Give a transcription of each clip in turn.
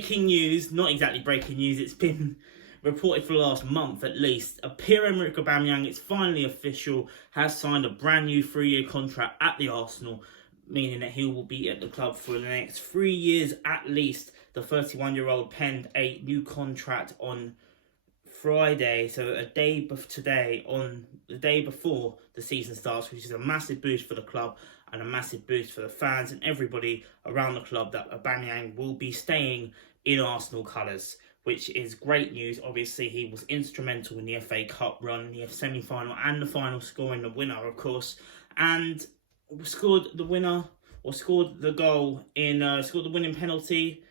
Breaking news, not exactly breaking news, it's been reported for the last month at least. Pierre-Emerick Aubameyang, it's finally official, has signed a brand new 3-year contract at the Arsenal, meaning that he will be at the club for the next 3 years at least. The 31-year-old penned a new contract on Friday, so a day today, on the day before the season starts, which is a massive boost for the club and a massive boost for the fans and everybody around the club, that Aubameyang will be staying in Arsenal colours, which is great news. Obviously, he was instrumental in the FA Cup run, the semi-final and the final, scoring the winner, of course, and scored the winner, or scored the goal in, scored the winning penalty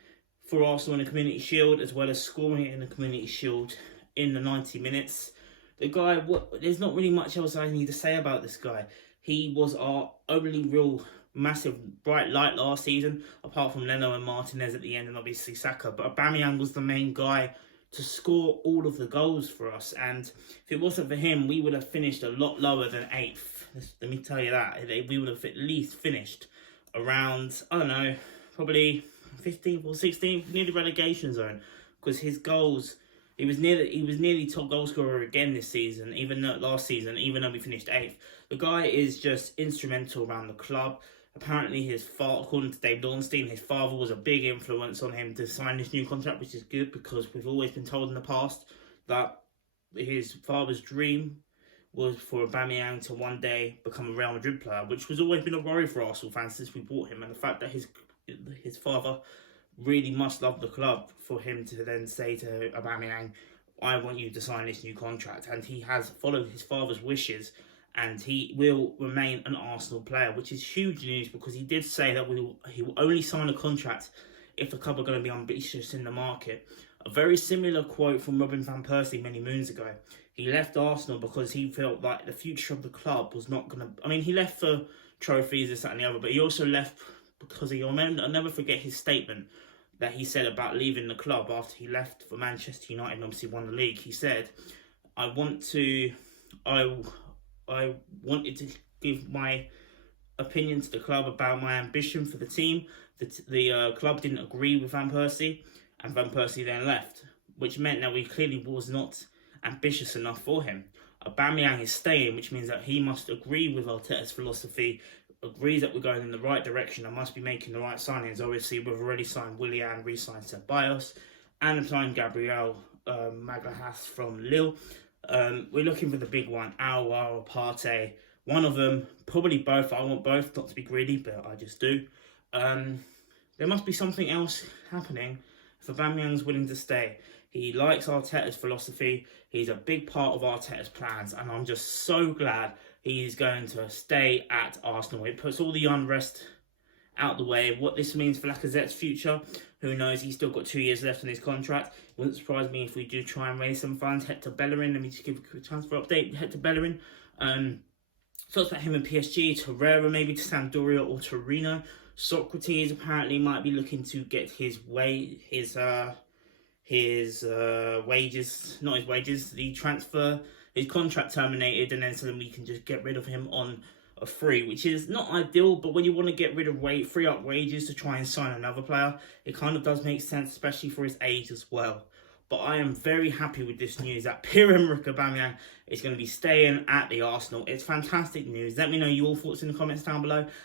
for Arsenal in the Community Shield, as well as scoring it in the Community Shield in the 90 minutes. The guy, there's not really much else I need to say about this guy. He was our only real massive bright light last season, apart from Leno and Martinez at the end, and obviously Saka. But Aubameyang was the main guy to score all of the goals for us. And if it wasn't for him, we would have finished a lot lower than 8th. Let me tell you that. We would have at least finished around, I don't know, probably 15th or 16th, near the relegation zone. Because his goals, he was nearly top goal scorer again this season, even though last season, even though we finished 8th. The guy is just instrumental around the club. Apparently, his father, according to Dave Dornstein, his father was a big influence on him to sign this new contract, which is good because we've always been told in the past that his father's dream was for Aubameyang to one day become a Real Madrid player, which has always been a worry for Arsenal fans since we bought him. And the fact that his father really must love the club for him to then say to Aubameyang, I want you to sign this new contract. And he has followed his father's wishes, and he will remain an Arsenal player, which is huge news because he did say that he will only sign a contract if the club are going to be ambitious in the market. A very similar quote from Robin van Persie many moons ago. He left Arsenal because he felt like the future of the club was not going to... I mean, he left for trophies, this, that and the other, but he also left because I'll never forget his statement that he said about leaving the club after he left for Manchester United and obviously won the league. He said, I wanted to give my opinion to the club about my ambition for the team. The club didn't agree with Van Persie, and Van Persie then left, which meant that we clearly was not ambitious enough for him. Aubameyang is staying, which means that he must agree with Arteta's philosophy, agrees that we're going in the right direction and must be making the right signings. Obviously, we've already signed Willian, re-signed Ceballos, and signed Gabriel Magalhaes from Lille. We're looking for the big one, Auba or Partey. One of them, probably both. I want both, not to be greedy, but I just do. There must be something else happening if Aubameyang's willing to stay. He likes Arteta's philosophy. He's a big part of Arteta's plans, and I'm just so glad he's going to stay at Arsenal. It puts all the unrest out the way. What this means for Lacazette's future, who knows? He's still got 2 years left on his contract. It wouldn't surprise me if we do try and raise some funds. Hector Bellerin, let me just give a quick transfer update. Hector Bellerin, talks about him in PSG, Torreira maybe to Sampdoria or Torino. Socrates apparently might be looking to get his wages, the transfer, his contract terminated, and then so then we can just get rid of him on a free, which is not ideal, but when you want to get rid of free up wages to try and sign another player, it kind of does make sense, especially for his age as well. But I am very happy with this news that Pierre-Emerick Aubameyang is going to be staying at the Arsenal. It's fantastic news. Let me know your thoughts in the comments down below.